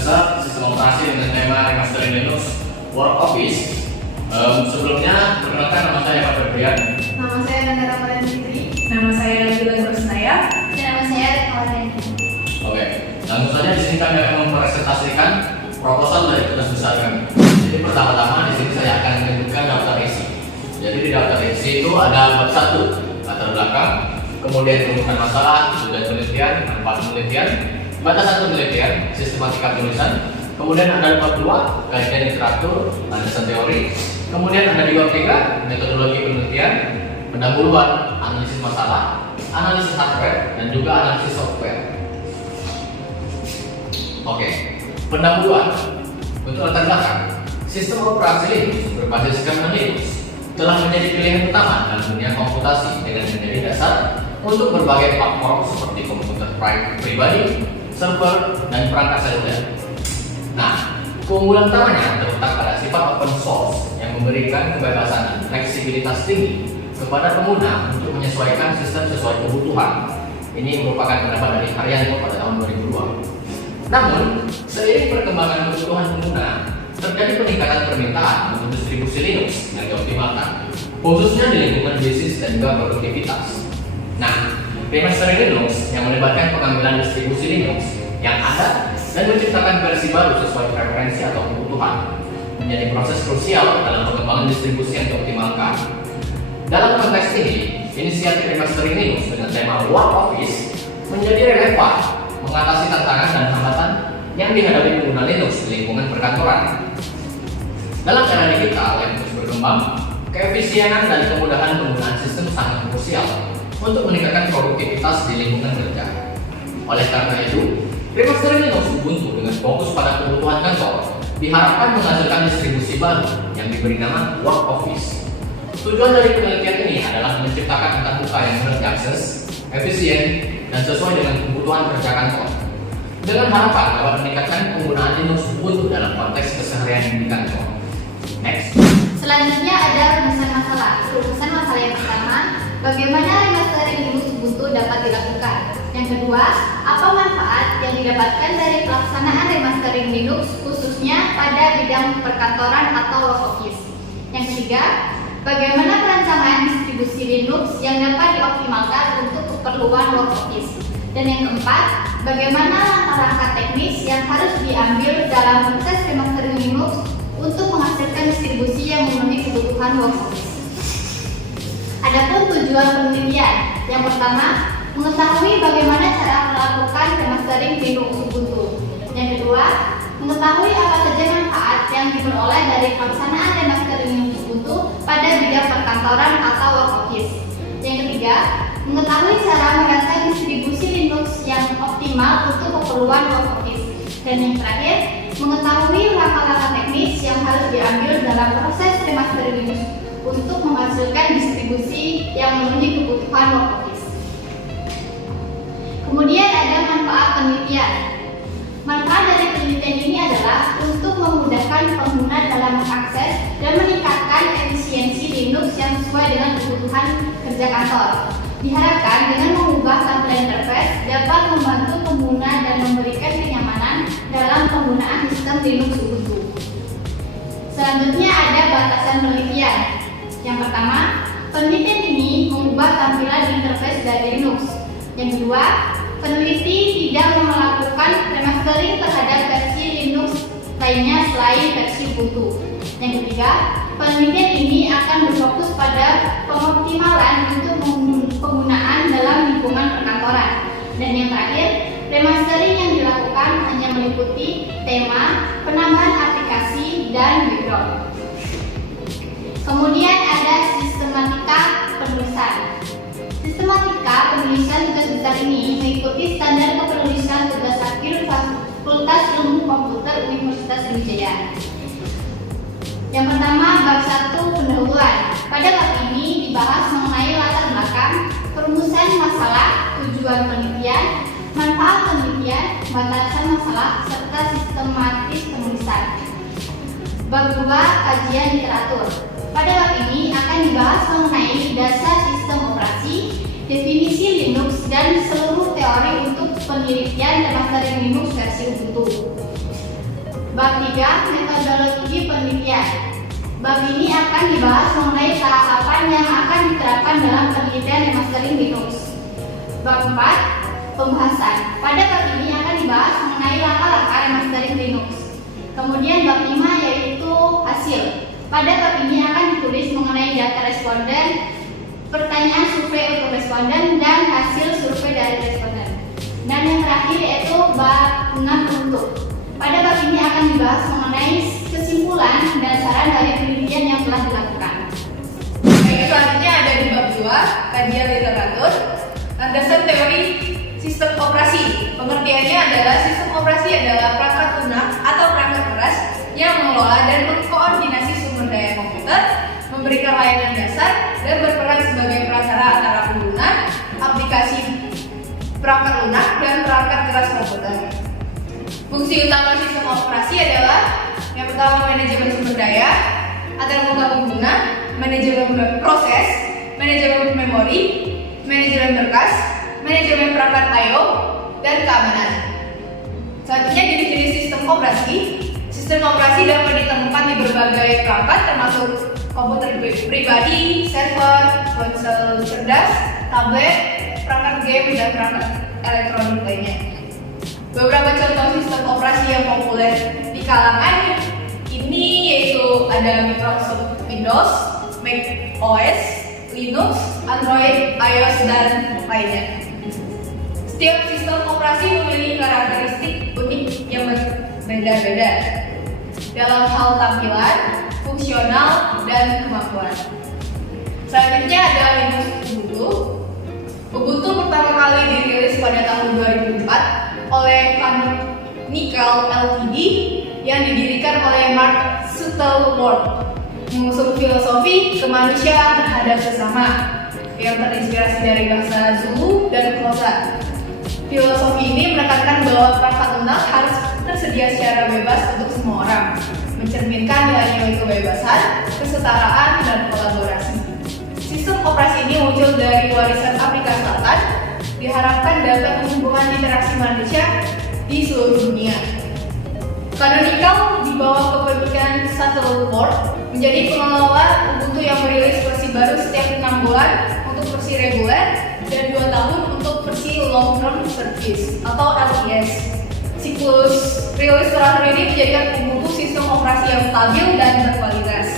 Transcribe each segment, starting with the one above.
besar sistem operasi dengan tema remastering Linux Work Office. Sebelumnya, perkenalkan nama saya Pak Febrian. Nama saya Nanda Ramadan Fitri. Nama saya Nabila Rusnaya. Dan nama saya Retno. Oke, langsung saja di sini kami akan mempresentasikan proposal dari tugas besar kami. Jadi pertama-tama di sini saya akan menyebutkan daftar isi. Jadi di daftar isi itu ada bab 1, latar belakang, kemudian rumuskan masalah, tugas penelitian, manfaat penelitian, batasan penelitian, sistematika penulisan, kemudian ada bab 2, kajian literatur, landasan teori, kemudian ada di bab 3, metodologi penelitian, pendahuluan, analisis masalah, analisis hardware, dan juga analisis software. Oke, pendahuluan untuk latar belakang. Sistem operasi Linux berbasis kernel Linux telah menjadi pilihan utama dalam dunia komputasi dengan menjadi dasar untuk berbagai platform seperti komputer pribadi, server, dan perangkat seluler. Nah, keunggulan utamanya terletak pada sifat open source yang memberikan kebebasan dan fleksibilitas tinggi kepada pengguna untuk menyesuaikan sistem sesuai kebutuhan. Ini merupakan pendapat dari Haryanto pada tahun 2002. Namun, seiring perkembangan kebutuhan pengguna, terjadi peningkatan permintaan untuk distribusi Linux yang dioptimalkan, khususnya di lingkungan bisnis dan juga produktivitas. Nah, remastering Linux yang melibatkan pengambilan distribusi Linux yang ada dan menciptakan versi baru sesuai preferensi atau kebutuhan menjadi proses krusial dalam pengembangan distribusi yang dioptimalkan. Dalam konteks ini, inisiatif remastering Linux dengan tema Work Office menjadi relevan mengatasi tantangan dan hambatan yang dihadapi pengguna Linux di lingkungan perkantoran. Dalam era digital yang terus berkembang, keefisienan dan kemudahan penggunaan sistem sangat krusial untuk meningkatkan produktivitas di lingkungan kerja. Oleh karena itu, remastering Linux Ubuntu dengan fokus pada kebutuhan kantor diharapkan menghasilkan distribusi baru yang diberi nama Work Office. Tujuan dari penelitian ini adalah menciptakan antar muka yang mudah diakses, efisien, dan sesuai dengan kebutuhan kerja kantor, dengan harapan dapat meningkatkan penggunaan Linux Ubuntu dalam konteks keseharian di kantor. Next. Selanjutnya ada rumusan masalah. Rumusan masalah yang pertama, bagaimana remastering Linux Ubuntu dapat dilakukan. Yang kedua, apa manfaat yang didapatkan dari pelaksanaan remastering Linux khususnya pada bidang perkantoran atau work office. Yang ketiga, bagaimana perancangan distribusi Linux yang dapat dioptimalkan untuk keperluan work office. Dan yang keempat, bagaimana langkah-langkah teknis yang harus diambil dalam proses remastering Linux untuk menghasilkan distribusi yang memenuhi kebutuhan work office. Adapun tujuan penelitian, yang pertama, mengetahui bagaimana cara melakukan remastering Linux Ubuntu. Yang kedua, mengetahui apa saja manfaat yang diperoleh dari pelaksanaan remastering Linux Ubuntu pada bidang perkantoran atau work office. Yang ketiga, mengetahui cara merancang distribusi Linux yang optimal untuk keperluan work office. Dan yang terakhir, mengetahui langkah-langkah teknis yang harus diambil dalam proses remastering Linux untuk menghasilkan distribusi yang memenuhi kebutuhan work office. Kemudian ada manfaat penelitian. Manfaat dari penelitian ini adalah untuk memudahkan pengguna dalam mengakses dan meningkatkan efisiensi Linux yang sesuai dengan kebutuhan kerja kantor. Diharapkan dengan mengubah tampilan interface dapat membantu pengguna dan memberikan kenyamanan dalam penggunaan sistem Linux Ubuntu. Selanjutnya ada batasan penelitian. Yang pertama, penelitian ini mengubah tampilan interface dari Linux. Yang kedua, peneliti tidak melakukan remastering terhadap versi Linux lainnya selain versi Ubuntu. Yang ketiga, penelitian ini akan berfokus pada pengoptimalan untuk penggunaan dalam lingkungan perkantoran. Dan yang terakhir, remastering yang dilakukan hanya meliputi tema, penambahan aplikasi, dan background. Kemudian ada sistematika penulisan. Sistematika penulisan tugas besar ini mengikuti standar kepenulisan tugas akhir Fakultas Ilmu Komputer Universitas Sriwijaya. Yang pertama, bab 1 pendahuluan. Pada bab ini dibahas mengenai latar belakang, perumusan masalah, tujuan penelitian, manfaat penelitian, batasan masalah, serta sistematis penulisan. Bab 2, kajian literatur. Pada bab ini akan dibahas mengenai dasar sistem operasi, definisi Linux, dan seluruh teori untuk penelitian remastering Linux versi Ubuntu. Bab 3, metodologi penelitian. Bab ini akan dibahas mengenai tahapan yang akan diterapkan dalam penelitian remastering Linux. Bab 4, pembahasan. Pada bab ini akan dibahas mengenai langkah-langkah remastering Linux. Kemudian bab 5 yaitu hasil. Pada bab ini akan ditulis mengenai data responden, pertanyaan survei untuk responden, dan hasil survei dari responden. Dan yang terakhir yaitu bab 6 penutup. Pada bab ini akan dibahas mengenai kesimpulan dan saran dari penelitian yang telah dilakukan. Baik, selanjutnya ada di bab 2, kajian literatur, landasan teori sistem operasi. Pengertiannya adalah sistem operasi adalah perangkat lunak atau perangkat keras yang mengelola dan mengkoordinasi sumber daya komputer, memberikan layanan dasar, dan berperan sebagai perantara antara pengguna, aplikasi perangkat lunak, dan perangkat keras komputer. Fungsi utama sistem operasi adalah yang pertama manajemen sumber daya antar muka pengguna, manajemen proses, manajemen memori, manajemen berkas, manajemen perangkat I/O, dan keamanan. Selanjutnya jenis-jenis sistem operasi. Sistem operasi dapat ditemukan di berbagai perangkat termasuk komputer pribadi, server, ponsel cerdas, tablet, perangkat game, dan perangkat elektronik lainnya. Beberapa contoh sistem operasi yang populer di kalangan ini yaitu ada Microsoft Windows, Mac OS, Linux, Android, iOS, dan lainnya. Setiap sistem operasi memiliki karakteristik unik yang berbeda-beda dalam hal tampilan, fungsional, dan kemampuan. Selanjutnya ada Linux Ubuntu. Ubuntu pertama kali dirilis pada tahun 2004 oleh Canonical Ltd yang didirikan oleh Mark Shuttleworth, mengusung filosofi kemanusiaan terhadap sesama yang terinspirasi dari bahasa Zulu dan Xhosa. Filosofi ini menekankan bahwa perangkat lunak harus tersedia secara bebas untuk semua orang, mencerminkan nilai-nilai kebebasan, kesetaraan, dan kolaborasi. Sistem operasi ini muncul dari warisan Afrika Selatan, diharapkan dapat menghubungkan interaksi manusia di seluruh dunia. Canonical di bawah kepemimpinan Shuttleworth menjadi pengelola Ubuntu yang merilis versi baru setiap 6 bulan untuk versi reguler dan 2 tahun untuk versi long term service atau LTS. Siklus rilis terakhir ini menjadikan Ubuntu sistem operasi yang stabil dan berkualitas.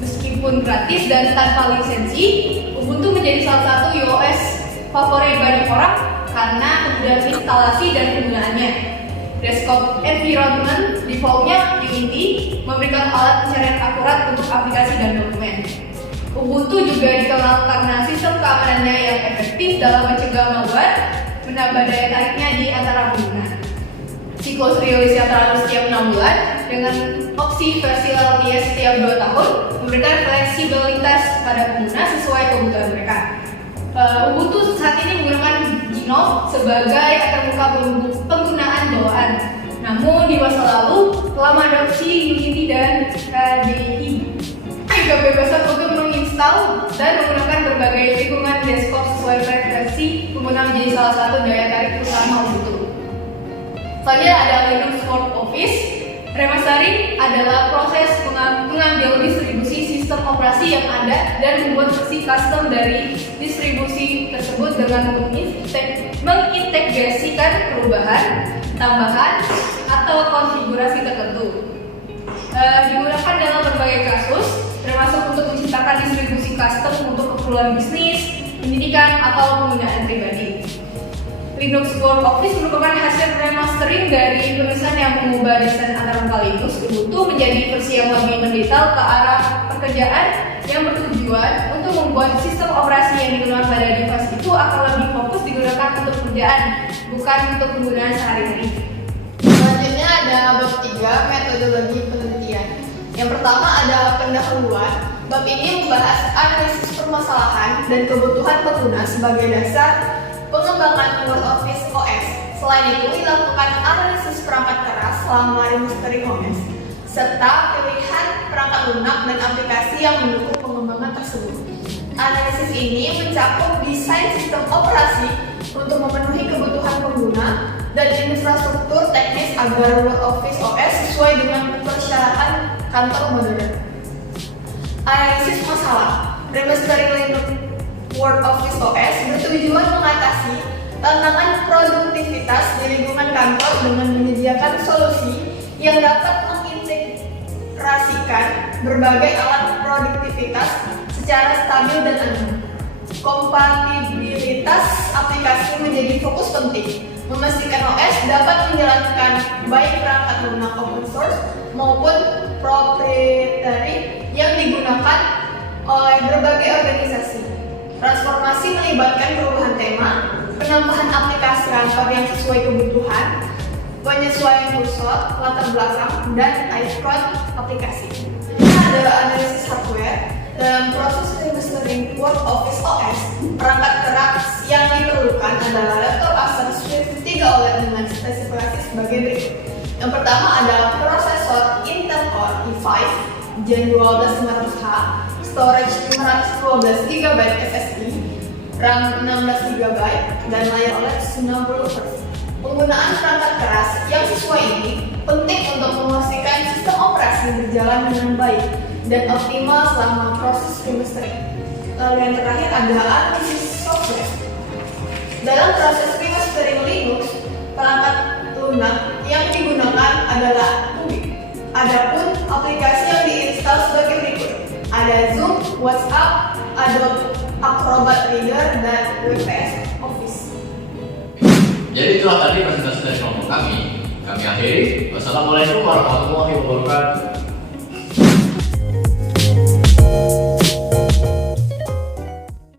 Meskipun gratis dan tanpa lisensi, Ubuntu menjadi salah satu iOS favorit banyak orang karena kemudahan instalasi dan penggunaannya. Desktop environment defaultnya Unity memberikan alat pencarian akurat untuk aplikasi dan dokumen. Ubuntu juga dikenal karena sistem keamanannya yang efektif dalam mencegah malware, menambah daya tariknya di antara pengguna. Siklus rilis yang teratur setiap 6 bulan dengan opsi versi LTS setiap 2 tahun memberikan fleksibilitas pada pengguna sesuai kebutuhan mereka. Ubuntu saat ini menggunakan GNOME sebagai antarmuka penggunaan bawaan. Namun di masa lalu telah mengadopsi Unity dan KDE. Kebebasan untuk menginstal dan menggunakan berbagai lingkungan desktop sesuai preferensi pengguna menjadi salah satu daya tarik utama Ubuntu. Selanjutnya ada Linux Workoffice. Remastering adalah proses mengambil distribusi sistem operasi yang ada dan membuat versi custom dari distribusi tersebut dengan mengintegrasikan perubahan, tambahan, atau konfigurasi tertentu. Digunakan dalam berbagai kasus, termasuk untuk menciptakan distribusi custom untuk keperluan bisnis, pendidikan, atau penggunaan pribadi. Linux Workoffice merupakan hasil remastering dari penulisan yang mengubah desain antarmuka Linux Ubuntu menjadi versi yang lebih mendetail ke arah pekerjaan yang bertujuan untuk membuat sistem operasi yang digunakan pada device itu akan lebih fokus digunakan untuk pekerjaan, bukan untuk penggunaan sehari-hari. Selanjutnya ada bab 3, metodologi penelitian. Yang pertama ada pendahuluan. Bab ini membahas analisis permasalahan dan kebutuhan pengguna sebagai dasar pengembangan WordOffice OS. Selain itu, dilakukan analisis perangkat keras selama remastering OS, serta pilihan perangkat lunak dan aplikasi yang mendukung pengembangan tersebut. Analisis ini mencakup desain sistem operasi, untuk memenuhi kebutuhan pengguna dan infrastruktur teknis agar Word Office OS sesuai dengan persyaratan kantor modern. Analisis masalah. Remastering Linux Word Office OS bertujuan mengatasi tantangan produktivitas di lingkungan kantor dengan menyediakan solusi yang dapat mengintegrasikan berbagai alat produktivitas secara stabil dan aman. Kompatibilitas aplikasi menjadi fokus penting, memastikan OS dapat menjalankan baik perangkat lunak open source maupun proprietary yang digunakan oleh berbagai organisasi. Transformasi melibatkan perubahan tema, penambahan aplikasi kantor yang sesuai kebutuhan, penyesuaian kursor, latar belakang, dan icon aplikasi. Ini adalah analisis hardware. Dalam proses remastering Word Office OS, perangkat keras yang diperlukan adalah laptop Asus Swift 3 OLED dengan spesifikasi sebagai berikut. Yang pertama adalah prosesor Intel Core i5 Gen 12500H, storage 512 GB SSD, RAM 16 GB, dan layar OLED 90 Hz. Penggunaan perangkat keras yang sesuai ini penting untuk memastikan sistem operasi berjalan dengan baik dan optimal selama proses remastering. Lalu yang terakhir adalah analisis software. Dalam proses remastering Linux, perangkat lunak yang digunakan adalah Ubuntu. Adapun aplikasi yang diinstal sebagai berikut: ada Zoom, WhatsApp, Adobe Acrobat Reader, dan WPS Office. Jadi itulah tadi presentasi dari kelompok kami. Kami akhiri. Wassalamualaikum warahmatullahi wabarakatuh.